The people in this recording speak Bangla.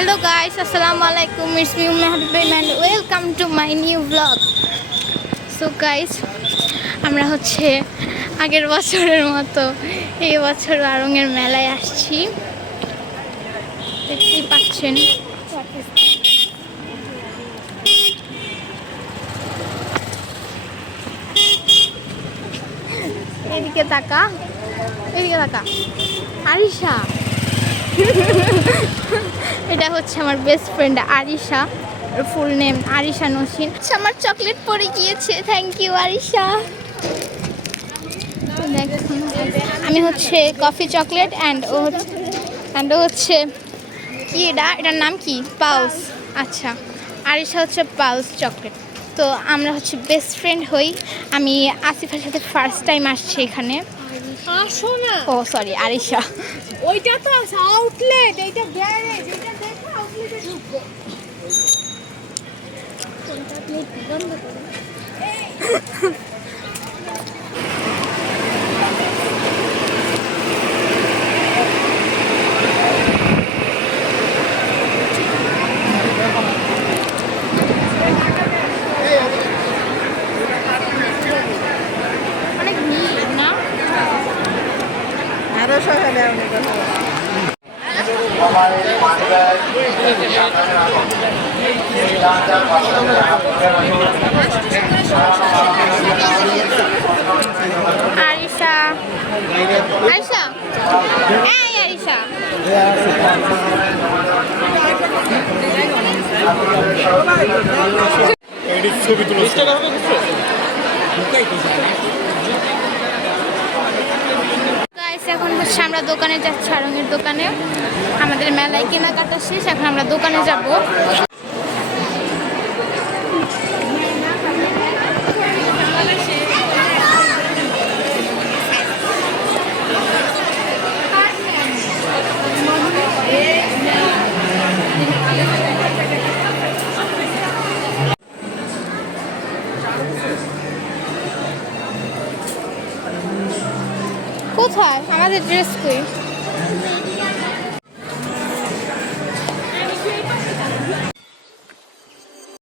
Hello guys, Assalamualaikum. It's me Habiba and welcome to my new vlog. So guys, আমরা হচ্ছে আগের বছরের মতো এই বছর আড়ং-এর মেলায় আসছি। দেখতেই পাচ্ছেন। এদিকে তাকা, আরিশা। এটা হচ্ছে আমার best friend Arisha, full name Arisha Nasin. আমার চকলেট পড়ে গিয়েছে, থ্যাংক ইউ আরিশা। আমি হচ্ছে কফি চকলেট অ্যান্ড ও হচ্ছে কি এটার নাম কি, পালস। আচ্ছা, আরিশা হচ্ছে পালস চকলেট। তো আমরা হচ্ছে বেস্ট ফ্রেন্ড হই। আমি আসিফার সাথে ফার্স্ট টাইম আসছি এখানে। ও সরি আরিশা, ওইটা তো আউটলেট, এইটা গ্যারেজ, এটা দেখো আউটলেটে ঢুকবো। কোনটা প্লেট বন্ধ করো। অনেক ভিড় না? আরো সকালে অনেক কথা। আরিশা, আরিশা, এই আরিশা। ছবি তুলো। গাইস, এখন হচ্ছে আমরা দোকানে যাচ্ছি, আড়ং-এর দোকানে। আমাদের মেলায় কেনাকাটা শেষ, এখন আমরা দোকানে যাব। কোথায় আমাদের ড্রেস কই?